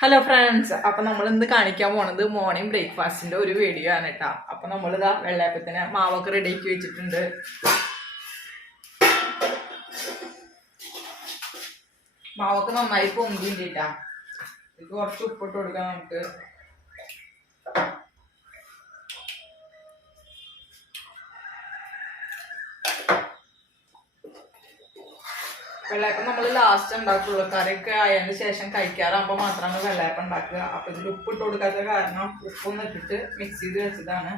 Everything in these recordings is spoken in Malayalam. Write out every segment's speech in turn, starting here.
ഹലോ ഫ്രണ്ട്സ്, അപ്പൊ നമ്മൾ ഇന്ന് കാണിക്കാൻ പോണത് മോർണിംഗ് ബ്രേക്ക്ഫാസ്റ്റിന്റെ ഒരു വീഡിയോ ആണ് കേട്ടോ. അപ്പൊ നമ്മളിതാ വെള്ളയപ്പത്തിന് മാവൊക്കെ റെഡിയാക്കി വെച്ചിട്ടുണ്ട്. മാവൊക്കെ നന്നായി പൊന്തിട്ടാ. ഇത് കുറച്ച് ഉപ്പിട്ട് കൊടുക്കാം നമുക്ക്. വെള്ളയപ്പം നമ്മൾ ലാസ്റ്റ് ഉണ്ടാക്കുള്ളൂ. കറിയൊക്കെ ആയതിനു ശേഷം കഴിക്കാറാകുമ്പോ മാത്രമാണ് വെള്ളയപ്പം ഉണ്ടാക്കുക. അപ്പൊ ഇതിൽ ഉപ്പിട്ട് കൊടുക്കാത്ത കാരണം ഉപ്പൊന്നും ഇട്ടിട്ട് മിക്സ് ചെയ്ത് വെച്ചതാണ്.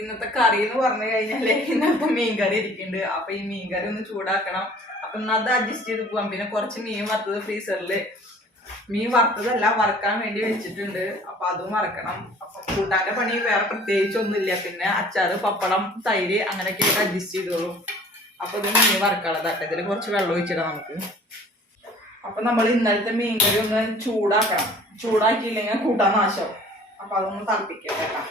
ഇന്നത്തെ കറി എന്ന് പറഞ്ഞു കഴിഞ്ഞാല് ഇന്നത്തെ മീൻകറി ഇരിക്കുന്നുണ്ട്. അപ്പൊ ഈ മീൻകറി ഒന്ന് ചൂടാക്കണം. അപ്പൊ അത് അഡ്ജസ്റ്റ് ചെയ്ത് പോവാം. പിന്നെ കുറച്ച് മീൻ വറുത്തത് ഫ്രീസറില്, മീൻ വറുത്തതല്ല വറക്കാൻ വേണ്ടി വെച്ചിട്ടുണ്ട്. അപ്പൊ അതും വറക്കണം. അപ്പൊ കൂട്ടാന്റെ പണി വേറെ പ്രത്യേകിച്ചൊന്നുമില്ല. പിന്നെ അച്ചാറ്, പപ്പടം, തൈര് അങ്ങനെയൊക്കെ അഡ്ജസ്റ്റ് ചെയ്തോളൂ. അപ്പൊ ഇത് മീൻ വറക്കാനുള്ളതാട്ടെ. ഇതിൽ കുറച്ച് വെള്ളം ഒഴിച്ചിടാം നമുക്ക്. അപ്പൊ നമ്മൾ ഇന്നലത്തെ മീൻകറി ഒന്ന് ചൂടാക്കണം. ചൂടാക്കിയില്ലെങ്കിൽ കൂട്ടാൻ നാശമാവും. അപ്പൊ അതൊന്ന് തിളപ്പിക്കാം കേട്ടോ.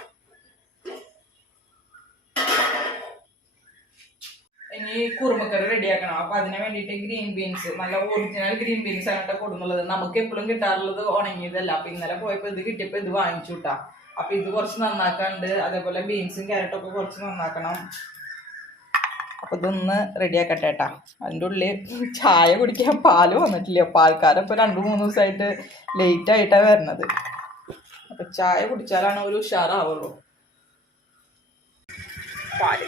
ഇനി കുറുമക്കറി റെഡിയാക്കണം. അപ്പൊ അതിന് വേണ്ടിയിട്ട് ഗ്രീൻ ബീൻസ്, നല്ല ഒറിജിനൽ ഗ്രീൻ ബീൻസ് ആണ് കൊടുന്നുള്ളത്. നമുക്ക് എപ്പോഴും കിട്ടാറുള്ളത് ഉണങ്ങിയതല്ല. അപ്പൊ ഇന്നലെ പോയപ്പോ ഇത് കിട്ടിയപ്പോ ഇത് വാങ്ങിച്ചു കിട്ടാ. അപ്പൊ ഇത് കുറച്ച് നന്നാക്കാണ്ട്, അതേപോലെ ബീൻസും ക്യാരറ്റൊക്കെ കുറച്ച് നന്നാക്കണം. അപ്പൊ ഇതൊന്ന് റെഡിയാക്കട്ടെ കേട്ടാ. അതിൻ്റെ ഉള്ളിൽ ചായ കുടിക്കാൻ പാല് വന്നിട്ടില്ല. പാൽക്കാരൻ ഇപ്പൊ 2-3 ദിവസമായിട്ട് ലേറ്റ് ആയിട്ടാണ് വരുന്നത്. അപ്പൊ ചായ കുടിച്ചാലാണ് ഒരു ഉഷാറാവുള്ളൂ. പാല്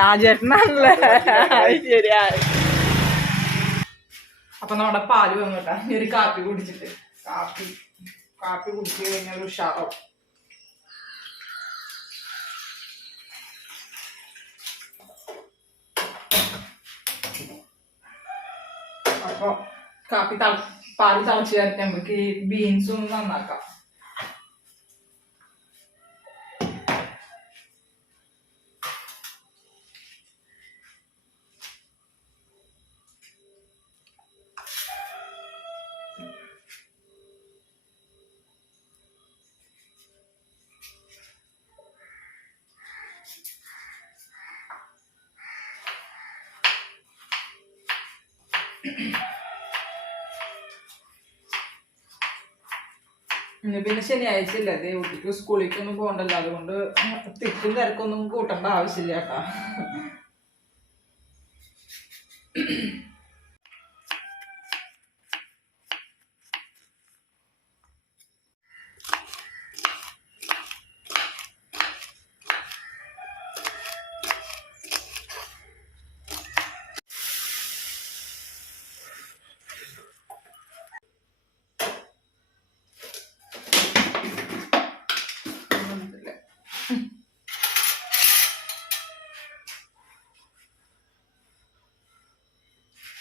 രാജേട്ടനല്ലേ, ശരിയാ. അപ്പൊ നമ്മുടെ പാല് വന്നിട്ടാ. ഇനി ഒരു കാപ്പി കുടിച്ചിട്ട് കാപ്പി കുടിച്ചു കഴിഞ്ഞാൽ ഒരു ഉഷാറാവും. അപ്പൊ പാല് തിളച്ച് ചേർത്ത് നമുക്ക് ഈ ബീൻസും ഒന്ന് നന്നാക്കാം. പിന്നെ ശനിയാഴ്ച ഇല്ല, കുട്ടിക്ക് സ്കൂളിലേക്കൊന്നും പോകണ്ടല്ലോ. അതുകൊണ്ട് തിക്കും തിരക്കൊന്നും കൂട്ടേണ്ട ആവശ്യമില്ല കേട്ടാ.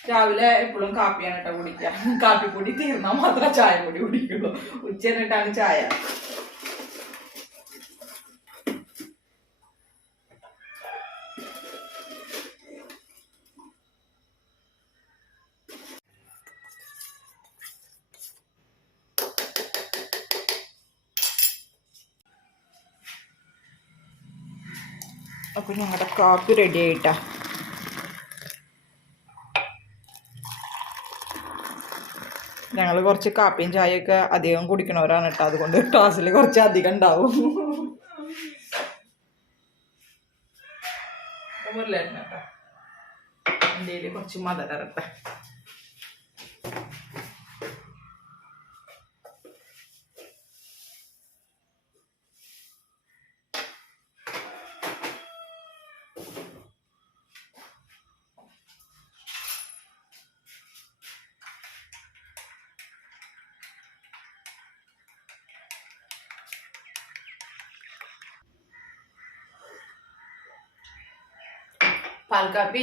രാവിലെ എപ്പോഴും കാപ്പിയാണ് കേട്ടോ കുടിക്കുക. കാപ്പിപ്പൊടി തീർന്നാൽ മാത്രമേ ചായ പൊടി കുടിക്കുള്ളൂ. ഉച്ചന്നിട്ടാണ് ചായ. അപ്പൊ ഞങ്ങളുടെ കാപ്പി റെഡി ആയിട്ടാ. ഞങ്ങൾ കുറച്ച് കാപ്പിയും ചായയൊക്കെ അധികം കുടിക്കണവരാണ് കേട്ടോ. അതുകൊണ്ട് ക്ലാസ്സിൽ കുറച്ച് അധികം ഉണ്ടാവും. കേട്ടോ എൻ്റെ കുറച്ച് മധുരട്ടെ. പാൽക്കാപ്പി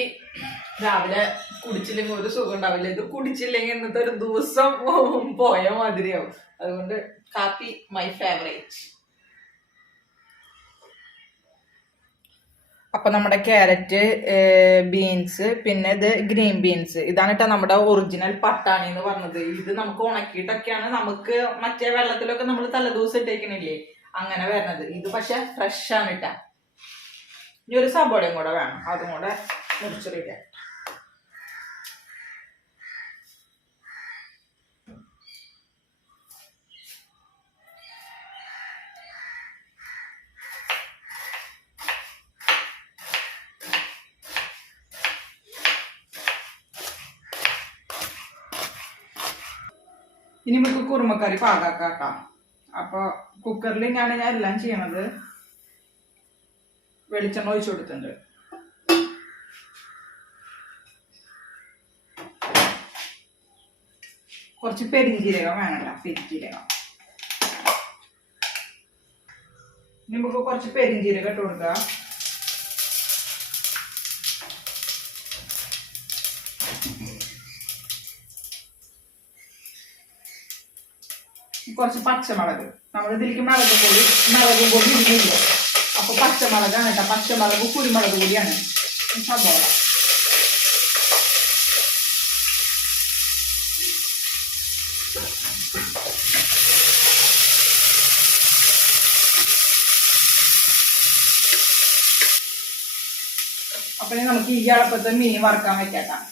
രാവിലെ കുടിച്ചില്ലെങ്കിൽ ഒരു സുഖം ഉണ്ടാവില്ല. ഇത് കുടിച്ചില്ലെങ്കിൽ ഇന്നത്തെ ഒരു ദിവസം പോയ മാതിരിയാവും. അതുകൊണ്ട് കാപ്പി മൈ ഫേവറേറ്റ്. അപ്പൊ നമ്മുടെ ക്യാരറ്റ്, ബീൻസ്, പിന്നെ ഇത് ഗ്രീൻ ബീൻസ്, ഇതാണ് കേട്ടോ നമ്മുടെ ഒറിജിനൽ പട്ടാണി എന്ന് പറഞ്ഞത്. ഇത് നമുക്ക് ഉണക്കിയിട്ടൊക്കെയാണ്, നമുക്ക് മറ്റേ വെള്ളത്തിലൊക്കെ നമ്മൾ തലേദിവസം ഇട്ടേക്കണില്ലേ അങ്ങനെ വരുന്നത്. ഇത് പക്ഷെ ഫ്രഷ് ആണ് കേട്ടാ. ഇനി ഒരു സബോളയും കൂടെ വേണം, അതും കൂടെ മുറിച്ചെടുക്കാം. ഇനി നമുക്ക് കുറുമക്കറി പാകാക്കാം. അപ്പോൾ കുക്കറിൽ ഞാൻ എല്ലാം ചെയ്യണത്. വെളിച്ചെണ്ണ ഒഴിച്ചു കൊടുത്തിട്ടുണ്ട്. കുറച്ച് പെരിഞ്ജീരകം വേണമല്ല, പെരിഞ്ജീരകം. ഇനി നമുക്ക് കുറച്ച് പെരിഞ്ജീരകം ഇട്ട് കൊടുക്കുക. കുറച്ച് പച്ചമുളക്. നമ്മൾ ഇതിലേക്ക് മുളക് പൊടി ഇടുന്നില്ല. അപ്പൊ പച്ചമുളകാണ് കേട്ടോ. പച്ചമുളക് കുരുമുളക് പൊടിയാണ്. സബോള അപ്പൊ നമുക്ക് ഈ അളപ്പത്തെ മീൻ വറുക്കാൻ വെക്കാം.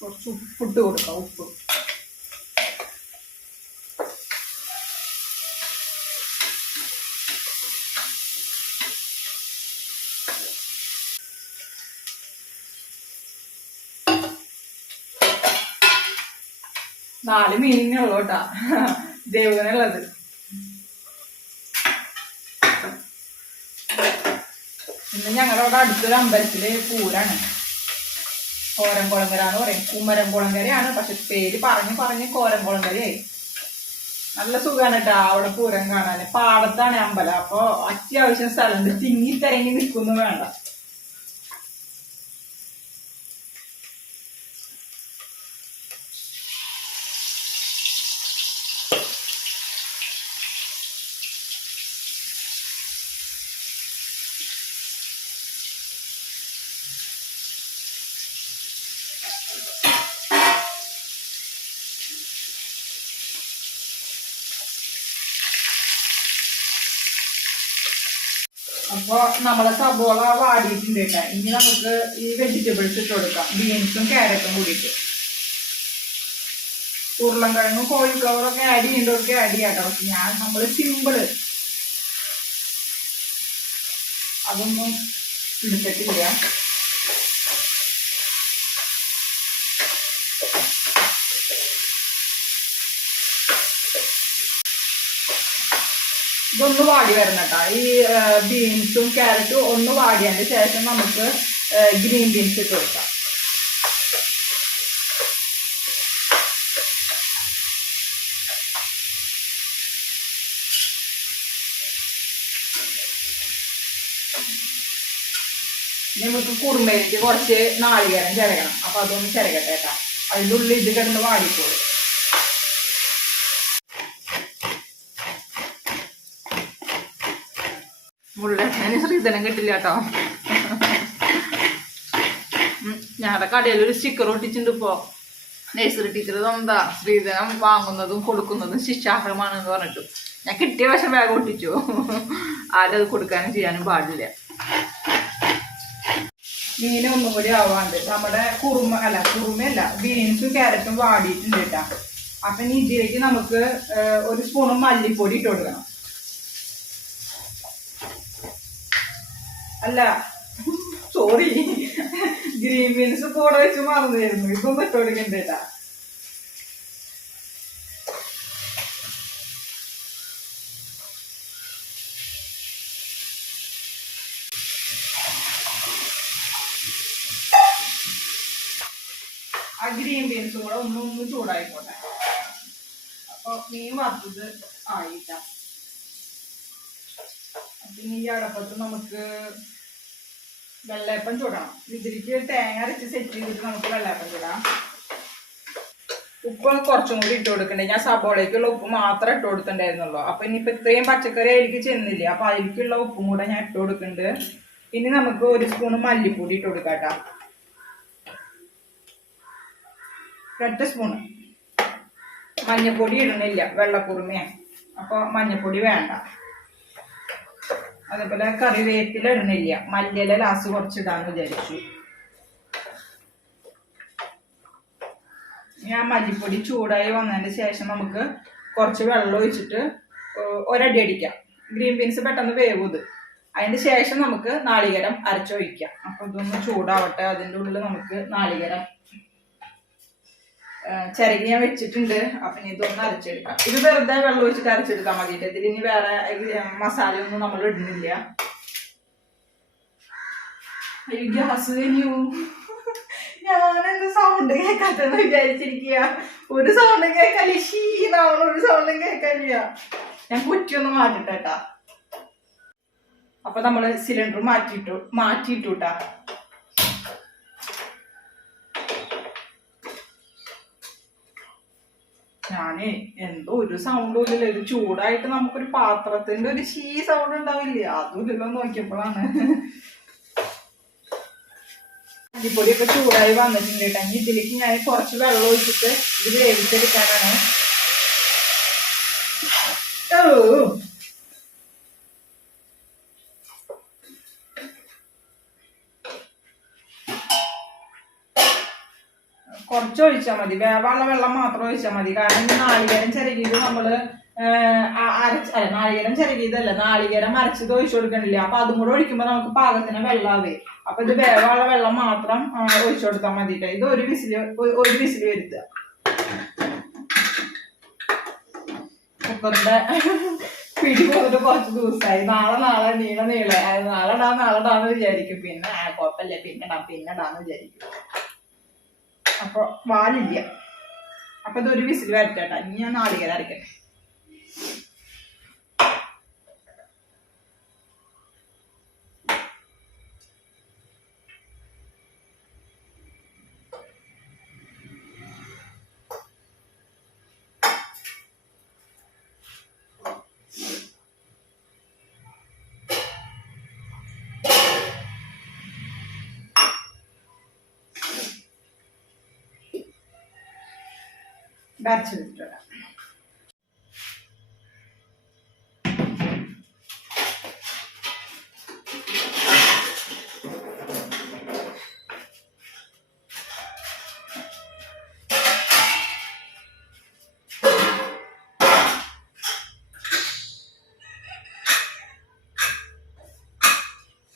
കുറച്ച് ഉപ്പിട്ട് കൊടുക്കാം. ഉപ്പ് നാല് മീനിങ്ങുള്ളൂ കേട്ടാ ദേവനുള്ളത്. ഇന്ന് ഞങ്ങളുടെ അടുത്തൊരു അമ്പലത്തില് പൂരാണ്. കോരംകുളങ്കര എന്ന് പറയും. കുമരംകുളങ്കരയാണ്, പക്ഷെ പേര് പറഞ്ഞ് കോരംകുളങ്കരയായി. നല്ല സുഖമാണ് കേട്ടാ അവിടെ പൂരം കാണാന്. പാടത്താണ് അമ്പലം. അപ്പൊ അത്യാവശ്യം സ്ഥലമുണ്ട്. തിങ്ങി തിരങ്ങി നിൽക്കുന്നു വേണ്ട. അപ്പൊ നമ്മളെ സബോള വാടിയിട്ടുണ്ട് കേട്ടോ. ഇനി നമുക്ക് ഈ വെജിറ്റബിൾസ് ഇട്ട് കൊടുക്കാം. ബീൻസും ക്യാരറ്റും കൂടിയിട്ട്. ഉരുളൻകിഴങ്ങും കോളിഫ്ലവറൊക്കെ ആഡ് ചെയ്യേണ്ടവർക്ക് ആഡ് ചെയ്യാട്ടോ. പക്ഷെ നമ്മള് സിമ്പിള് അതൊന്നും എടുത്തിട്ടില്ല. ഇതൊന്ന് വാടി വരണം കേട്ടോ. ഈ ബീൻസും ക്യാരറ്റും ഒന്ന് വാടിയതിന് ശേഷം നമുക്ക് ഗ്രീൻ ബീൻസ് ഇട്ട് കൊടുക്കാം. നമുക്ക് കുറുമയിലേക്ക് കുറച്ച് നാളികേരം ചിരകണം. അപ്പൊ അതൊന്ന് ചിരകട്ടെ കേട്ടോ. അതിൻ്റെ ഉള്ളിൽ ഇത് കിടന്ന് വാടിക്കോളും. മുള്ളെണ്ണ ശ്രീധനം കിട്ടില്ല കേട്ടോ. ഞങ്ങളുടെ കടയിൽ ഒരു സ്റ്റിക്കർ ഒട്ടിച്ചിട്ടുണ്ട്. ഇപ്പോ നഴ്സറി ടീച്ചർ എന്താ ശ്രീധനം വാങ്ങുന്നതും കൊടുക്കുന്നതും ശിക്ഷാർഹമാണെന്ന് പറഞ്ഞിട്ടു. ഞാൻ കിട്ടിയ വശം വേഗം ഒട്ടിച്ചു. ആരും അത് കൊടുക്കാനും ചെയ്യാനും പാടില്ല. മീൻ ഒന്നും കൂടി ആവാണ്ട് നമ്മുടെ കുറുമയല്ല ബീൻസും ക്യാരറ്റും വാടിയിട്ടുണ്ട് കേട്ടാ. അപ്പൊ ഇനി ഇതിലേക്ക് നമുക്ക് ഒരു സ്പൂൺ മല്ലിപ്പൊടി ഇട്ട് കൊടുക്കണം. അല്ല സോറി, ഗ്രീൻ ബീൻസ് കൂടെ വെച്ച് മറന്നിരുന്നു. ഇതൊന്നും ഇട്ട് കൊടുക്കണ്ടേട്ടാ. ആ ഗ്രീൻ ബീൻസും കൂടെ ഒന്നും ചൂടായിക്കോട്ടെ. അപ്പൊ മീൻ വറുത്തത് ആയിട്ടാ. പിന്നെ ഈ അടപ്പത്ത് നമുക്ക് വെള്ളയപ്പം ചൂടണം. ഇതിലേക്ക് തേങ്ങ അരച്ച് സെറ്റ് ചെയ്തിട്ട് നമുക്ക് വെള്ളയപ്പം ചൂടാം. ഉപ്പ് കുറച്ചും കൂടി ഇട്ട് കൊടുക്കണ്ടേ. ഞാൻ സബോളയ്ക്കുള്ള ഉപ്പ് മാത്രമേ ഇട്ട് കൊടുത്തിട്ടുണ്ടായിരുന്നുള്ളൂ. അപ്പൊ ഇനിയിപ്പോ ഇത്രയും പച്ചക്കറി അതിലേക്ക് ചെന്നില്ലേ. അപ്പൊ അതിലേക്കുള്ള ഉപ്പും കൂടെ ഞാൻ ഇട്ട് കൊടുക്കുന്നുണ്ട്. ഇനി നമുക്ക് ഒരു സ്പൂണ് മല്ലിപ്പൊടി ഇട്ട് കൊടുക്കാട്ടോ. 2 സ്പൂണ്. മഞ്ഞപ്പൊടി ഇടുന്നില്ല, വെള്ളക്കുറുമയാണ്. അപ്പൊ മഞ്ഞപ്പൊടി വേണ്ട. അതേപോലെ കറിവേപ്പില ഇടുന്നില്ല, മല്ലിയില ലാസ്റ്റ് കുറച്ചിടാന്ന് വിചാരിച്ചു. ഞാൻ മല്ലിപ്പൊടി ചൂടായി വന്നതിന് ശേഷം നമുക്ക് കുറച്ച് വെള്ളം ഒഴിച്ചിട്ട് ഒരടി അടിക്കാം. ഗ്രീൻ ബീൻസ് പെട്ടെന്ന് വേവും ഇത്. അതിന് ശേഷം നമുക്ക് നാളികേരം അരച്ചൊഴിക്കാം. അപ്പൊ ഇതൊന്ന് ചൂടാവട്ടെ. അതിൻ്റെ ഉള്ളിൽ നമുക്ക് നാളികേരം ചിരകി ഞാൻ വെച്ചിട്ടുണ്ട്. അപ്പൊ ഇനി ഇതൊന്ന് അരച്ചെടുക്കാം. ഇത് വെറുതെ വെള്ളം ഒഴിച്ചിട്ട് അരച്ചെടുക്കാൻ മതിയിട്ട്. ഇതിൽ ഇനി വേറെ മസാലയൊന്നും നമ്മൾ ഇടുന്നില്ല. ഗ്യാസ് കഴിഞ്ഞു. ഞാനെന്ത് സൗണ്ട് കേൾക്കാത്തെന്ന് വിചാരിച്ചിരിക്കുക. ഒരു സൗണ്ടും കേൾക്കാല്ല. ഷീനാവണം. ഒരു സൗണ്ടും കേൾക്കാനില്ല. ഞാൻ കുറ്റിയൊന്ന് മാറ്റിട്ടാ. അപ്പൊ നമ്മള് സിലിണ്ടർ മാറ്റിയിട്ടുട്ടാ. ഞാനേ എന്തോ ഒരു സൗണ്ടും ഇല്ലല്ലോ. ഇത് ചൂടായിട്ട് നമുക്കൊരു പാത്രത്തിന്റെ ഒരു സൗണ്ട് ഉണ്ടാവില്ലേ, അതും ഇല്ലല്ലോ നോക്കിയപ്പോഴാണ്. അരിപ്പൊടിയൊക്കെ ചൂടായി വന്നിട്ടുണ്ട് കേട്ടോ. ഇനി ഇതിലേക്ക് ഞാൻ കുറച്ച് വെള്ളം ഒഴിച്ചിട്ട് ഇത് വേവിച്ചെടുക്കാനാണ്. കുറച്ച് ഒഴിച്ചാൽ മതി. വേവാനുള്ള വെള്ളം മാത്രം ഒഴിച്ചാൽ മതി. കാരണം ഈ നാളികേരം ചിരകിയത് നമ്മള് നാളികേരം ചിരകിയതല്ല, നാളികേരം അരച്ചത് ഒഴിച്ചു കൊടുക്കണില്ല. അപ്പൊ അതും കൂടെ ഒഴിക്കുമ്പോ നമുക്ക് പാകത്തിന് വെള്ളാവേ. അപ്പൊ ഇത് വേവാനുള്ള വെള്ളം മാത്രം ഒഴിച്ചു കൊടുത്താൽ മതിട്ടോ. ഇത് ഒരു വിസിൽ വരുത്തുക. കുക്കറിന്റെ പിടി പോയിട്ട് കുറച്ച് ദിവസമായി. നാളെ നാളെടാന്ന് വിചാരിക്കും. പിന്നെ കുഴപ്പമില്ല, പിന്നെടാന്ന് വിചാരിക്കും. അപ്പൊ വാലില്ല. അപ്പൊ ഇതൊരു വിസിൽ വരട്ടെട്ടാ. ഇനി ഞാൻ നാളികേരം അരക്കട്ടെ. അരച്ചെടുത്തിട്ട് വരാം.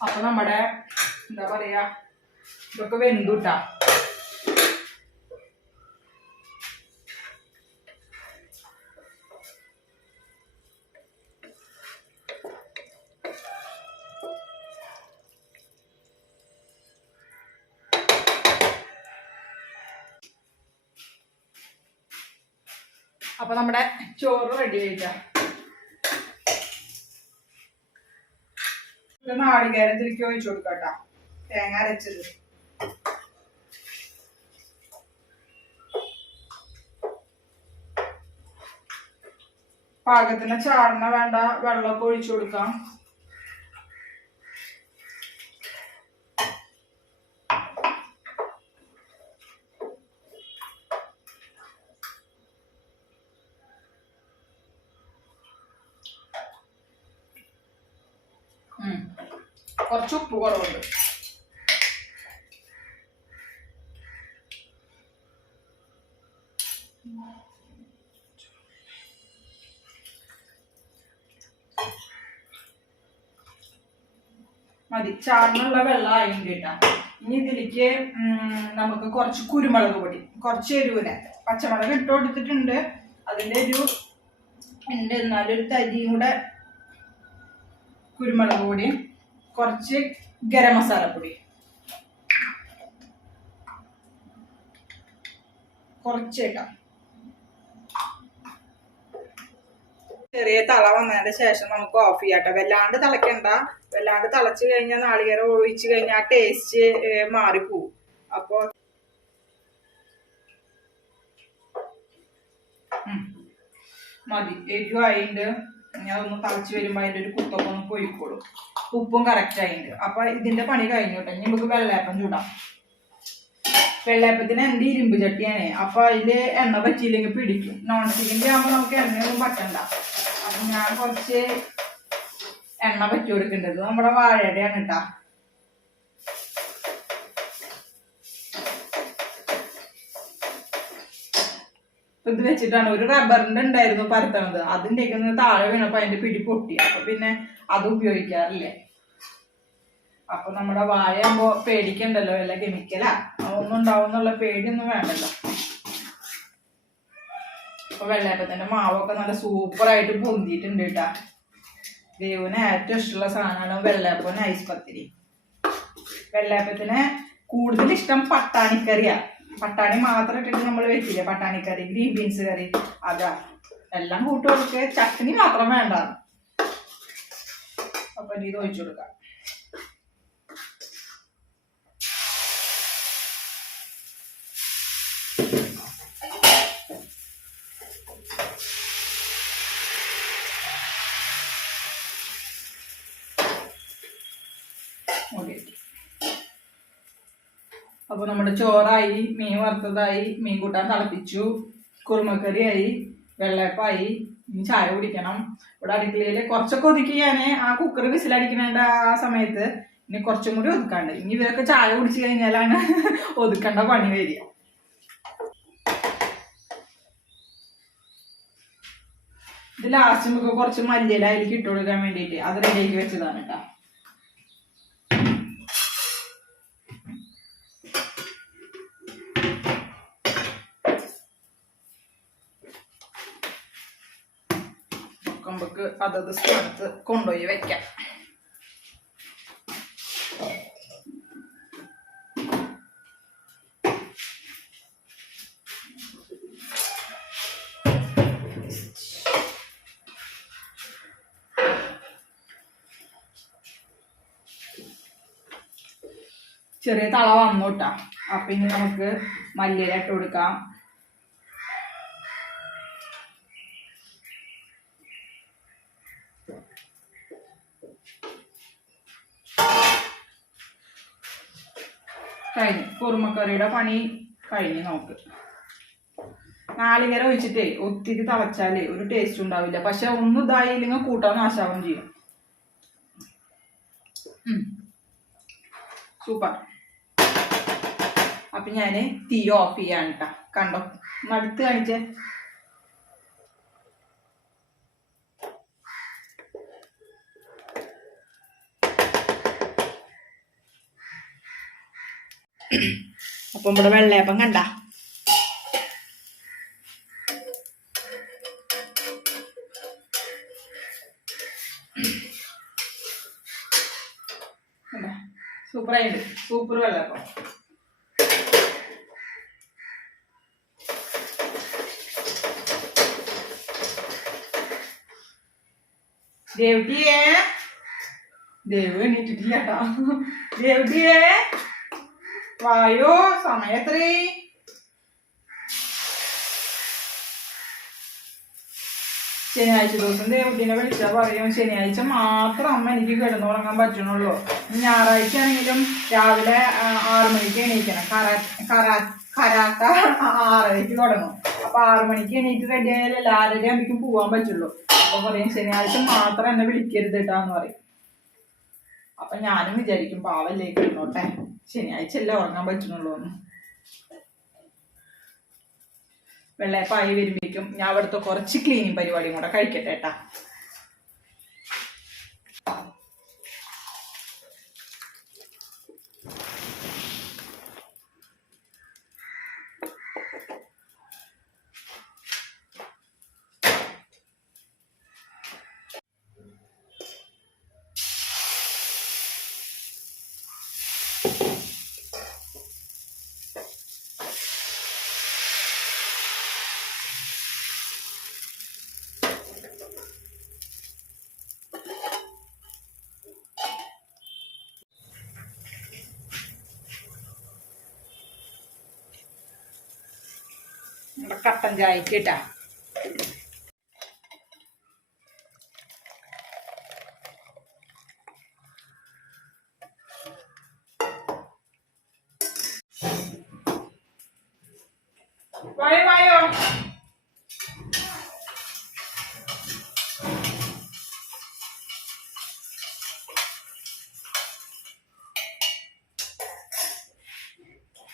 അപ്പൊ നമ്മുടെ എന്താ പറയാ, ഇതൊക്കെ വെന്തുട്ടാ. അപ്പൊ നമ്മുടെ ചോറ് റെഡി ആയിട്ടാ. നാളികേരം തിരിക്കി ഒഴിച്ചു കൊടുക്കട്ടാ. തേങ്ങ അരച്ചത്. പാകത്തിന് ചാടണ വേണ്ട വെള്ളമൊക്കെ ഒഴിച്ചു കൊടുക്കാം. കുറച്ച് ഉപ്പ് കുറവുണ്ട്. മതി. ചാറിനുള്ള വെള്ളം ആയിട്ടുണ്ട് കേട്ടാ. ഇനി ഇതിലേക്ക് നമുക്ക് കുറച്ച് കുരുമുളക് പൊടി, കുറച്ച് എരിവിന് പച്ചമുളക് ഇട്ട് കൊടുത്തിട്ടുണ്ട്. അതിൻ്റെ ഒരു ഉണ്ട്. എന്നാലും ഒരു തരിയും കൂടെ കുരുമുളക് പൊടി, കുറച്ച് ഗരം മസാലപ്പൊടി, കുറച്ച് കേട്ടോ. ചെറിയ തള വന്നതിന്റെ ശേഷം നമുക്ക് ഓഫ് ചെയ്യാട്ടോ. വല്ലാണ്ട് തിളക്കണ്ട. വല്ലാണ്ട് തിളച്ചു കഴിഞ്ഞാൽ നാളികേരം ഒഴിച്ചു കഴിഞ്ഞാൽ ആ ടേസ്റ്റ് മാറിപ്പോവും. അപ്പൊ മതി. എരിവ് ആയിണ്ട്. ഞാൻ ഒന്ന് തിളച്ച് വരുമ്പോ അതിന്റെ ഒരു കുത്തൊക്കെ ഒന്ന് പൊയ്ക്കോളും. ഉപ്പും കറക്റ്റ് ആയിണ്ട്. അപ്പൊ ഇതിന്റെ പണി കഴിഞ്ഞോട്ടെ. ഇനി നമുക്ക് വെള്ളയപ്പം ചൂടാം. വെള്ളയപ്പത്തിന് എന്റെ ഇരുമ്പ് ചട്ടിയാണ്. അപ്പൊ അതില് എണ്ണ പറ്റിയില്ലെങ്കിൽ പിടിക്കും. നോൺ സ്റ്റിക്കിന്റെ ആകുമ്പോ നമുക്ക് എണ്ണയൊന്നും പറ്റണ്ട. അപ്പൊ ഞാൻ കുറച്ച് എണ്ണ പറ്റി കൊടുക്കേണ്ടത് നമ്മുടെ വാഴയുടെയാണ് കേട്ടാ. ഇത് വെച്ചിട്ടാണ് ഒരു റബ്ബറിന്റെ ഉണ്ടായിരുന്നു പരത്തണത്, അതിൻ്റെയൊക്കെ താഴെ വീണപ്പോ അതിന്റെ പിടി പൊട്ടി. അപ്പൊ പിന്നെ അത് ഉപയോഗിക്കാറില്ലേ. അപ്പൊ നമ്മുടെ വാഴയാകുമ്പോ പേടിക്കണ്ടല്ലോ, വല്ല കെമിക്കലാ ഒന്നും ഉണ്ടാവും എന്നുള്ള പേടിയൊന്നും വേണ്ടല്ലോ. അപ്പൊ വെള്ളയപ്പത്തിന്റെ മാവൊക്കെ നല്ല സൂപ്പറായിട്ട് പൊന്തിയിട്ടുണ്ട് കേട്ടാ. ദേവുന് ഏറ്റവും ഇഷ്ടമുള്ള സാധനമാണ് വെള്ളയപ്പം ഐസ് പത്തിരി. വെള്ളയപ്പത്തിന് കൂടുതൽ ഇഷ്ടം പട്ടാണിക്കറിയാ. പട്ടാണി മാത്രം ഇട്ടിട്ട് നമ്മൾ വെക്കില്ലേ, പട്ടാണിക്കറി, ഗ്രീൻ ബീൻസ് കറി, അതാ. എല്ലാം കൂട്ടുകൾക്ക് ചട്നി മാത്രം വേണ്ട. അപ്പൊ ഇത് ഒഴിച്ചു കൊടുക്കാം. അപ്പൊ നമ്മുടെ ചോറായി, മീൻ വറുത്തതായി, മീൻ കൂട്ടാൻ തിളപ്പിച്ചു, കുറുമക്കറിയായി, വെള്ളയപ്പായി. ഇനി ചായ കുടിക്കണം. ഇവിടെ അടുക്കളയില് കുറച്ചൊക്കെ ഒതുക്കി ഞാന് ആ കുക്കർ വിസിലടിക്കണേണ്ട ആ സമയത്ത് ഇനി കുറച്ചും കൂടി ഒതുക്കാണ്ട്. ഇനി ഇവരൊക്കെ ചായ കുടിച്ചു കഴിഞ്ഞാലാണ് ഒതുക്കേണ്ട പണി വരിക. ഇത് ലാസ്റ്റ് നമുക്ക് കുറച്ച് മല്ലിയില അതിലേക്ക് ഇട്ട് കൊടുക്കാൻ വേണ്ടിയിട്ട് അത് റെഡിയാക്കി വെച്ചതാണ് കേട്ടോ. നമുക്ക് അതത് സ്ഥലത്ത് കൊണ്ടുപോയി വെക്കാം. ചെറിയ തള വന്നു കേട്ടാ. അപ്പൊ ഇനി നമുക്ക് മല്ലിയില ഇട്ട് കൊടുക്കാം. കഴിഞ്ഞു, കുറുമക്കറിയുടെ പണി കഴിഞ്ഞ്. നമുക്ക് നാളികേരം ഒഴിച്ചിട്ടേ ഒത്തിരി തിളച്ചാലേ ഒരു ടേസ്റ്റ് ഉണ്ടാവില്ല. പക്ഷെ ഒന്നും ഇതായില്ലെങ്കിൽ കൂട്ടാൻ നാശാവും ചെയ്യും. സൂപ്പർ. അപ്പൊ ഞാന് തീ ഓഫ് ചെയ്യാൻ കേട്ടാ. കണ്ടോ, നടുത്ത് കാണിച്ചേ. അപ്പൊ ഇവിടെ വെള്ളയപ്പം കണ്ട. സൂപ്പറായിട്ട്, സൂപ്പർ വെള്ളയപ്പം. ദേവ്ജിയെ, ദേവ് എണീറ്റിട്ടില്ല കേട്ടോ. ദേവ്ജിയെ വായോ, സമയത്രേ. ശനിയാഴ്ച ദിവസം ദേവത്തിനെ വിളിച്ചാൽ പറയും ശനിയാഴ്ച മാത്രം അമ്മ എനിക്ക് കിടന്നുറങ്ങാൻ പറ്റണുള്ളൂ. ഞായറാഴ്ച ആണെങ്കിലും രാവിലെ 6 മണിക്ക് എണീക്കണം. കരാട്ട 6:30 തുടങ്ങും. അപ്പൊ 6 മണിക്ക് എണീറ്റ് റെഡി ആയാലും 6:30 ആകുമ്പോഴേക്കും പോവാൻ പറ്റുള്ളൂ. അപ്പൊ പറയും ശനിയാഴ്ച മാത്രം എന്നെ വിളിക്കരുത് കേട്ടാന്ന് പറയും. അപ്പൊ ഞാനും വിചാരിക്കും പാവല്ലേ കിടന്നോട്ടെ, ശനിയാഴ്ച എല്ലാം ഉറങ്ങാൻ പറ്റുന്നുള്ളൂ എന്ന്. വെള്ളയപ്പായി വരുമ്പോഴേക്കും ഞാൻ അവിടുത്തെ കുറച്ച് ക്ലീനിങ് പരിപാടിയും കൂടെ കഴിക്കട്ടെ കേട്ടാ. കട്ടൻ ചായക്ക് കേട്ടാ. വായോ വായോ.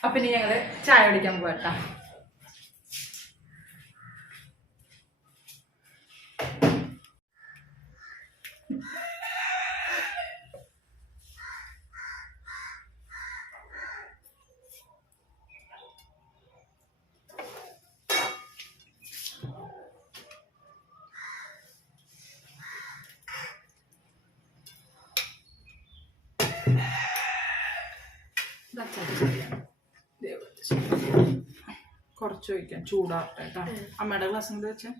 അപ്പൊ ഇനി ഞങ്ങള് ചായ കുടിക്കാൻ പോകട്ടാ. കുറച്ച് ഒഴിക്കാം, ചൂടാറട്ടെ കേട്ടോ. അമ്മയുടെ ഗ്ലാസ് കൂടെ വെച്ചാൽ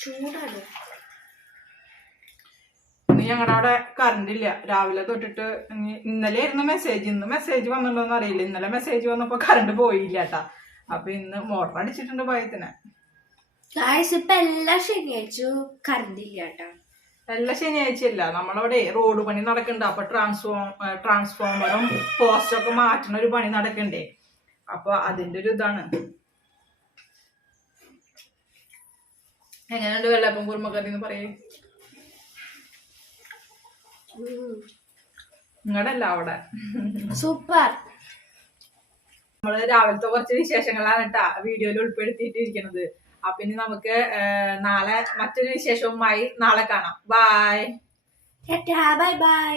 ചൂടാണ്. ഇന്ന് ഞങ്ങളുടെ അവിടെ കറണ്ട് ഇല്ല. രാവിലെ തൊട്ടിട്ട് ഇന്നലെ ആയിരുന്നു മെസ്സേജ്. ഇന്ന് മെസ്സേജ് വന്നിട്ടുണ്ടോന്ന് അറിയില്ല. ഇന്നലെ മെസ്സേജ് വന്നപ്പോ കറണ്ട് പോയില്ല കേട്ടാ. അപ്പൊ ഇന്ന് മോട്ടർ അടിച്ചിട്ടുണ്ട് ഭയത്തിന്. ഇപ്പൊ എല്ലാ ശനിയാഴ്ചയും കറണ്ട് ഇല്ല കേട്ടാ. എല്ലാ ശനിയാഴ്ചയല്ല, നമ്മളവിടെ റോഡ് പണി നടക്കണ്ട. അപ്പൊ ട്രാൻസ്ഫോമറും പോസ്റ്റൊക്കെ മാറ്റുന്ന ഒരു പണി നടക്കണ്ടേ. അപ്പൊ അതിന്റെ ഒരു ഇതാണ്. എങ്ങനെയുണ്ട് വെള്ളപ്പം കുറുമക്കറി എന്ന് പറയേ? നിങ്ങളുടെ അല്ല അവിടെ സൂപ്പർ. നമ്മള് രാവിലത്തെ കുറച്ച് വിശേഷങ്ങളാണ് കേട്ടാ വീഡിയോയിൽ ഉൾപ്പെടുത്തിയിട്ടിരിക്കുന്നത്. അപ്പൊ ഇനി നമുക്ക് നാളെ മറ്റൊരു വിശേഷവുമായി നാളെ കാണാം. Bye bye bye.